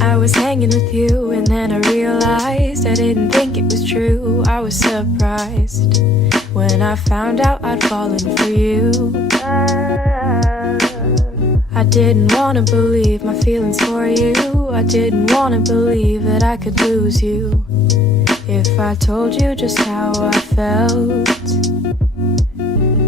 I was hanging with you and then I realized I didn't think it was true. I was surprised when I found out I'd fallen for you. I didn't wanna believe my feelings for you. I didn't wanna believe that I could lose you if I told you just how I felt.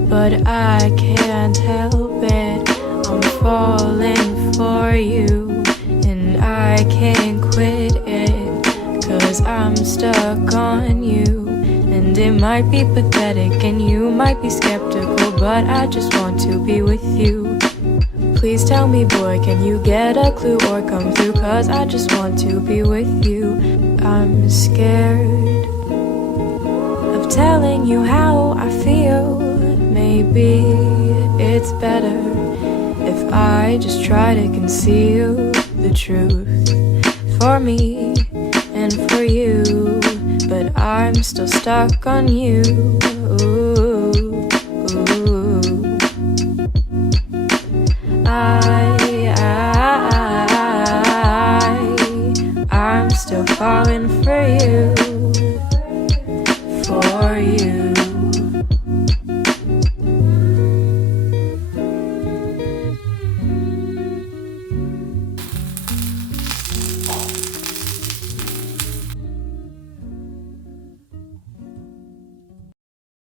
But I can't help it, I'm falling for you, and I can't quit it, 'cause I'm stuck on you. And it might be pathetic and you might be skeptical, but I just want to be with you. Please tell me, boy, can you get a clue or come through, 'cause I just want to be with you. I'm scared of telling you how I feel. Maybe it's better if I just try to conceal the truth for me and for you, but I'm still stuck on you. Ooh, ooh.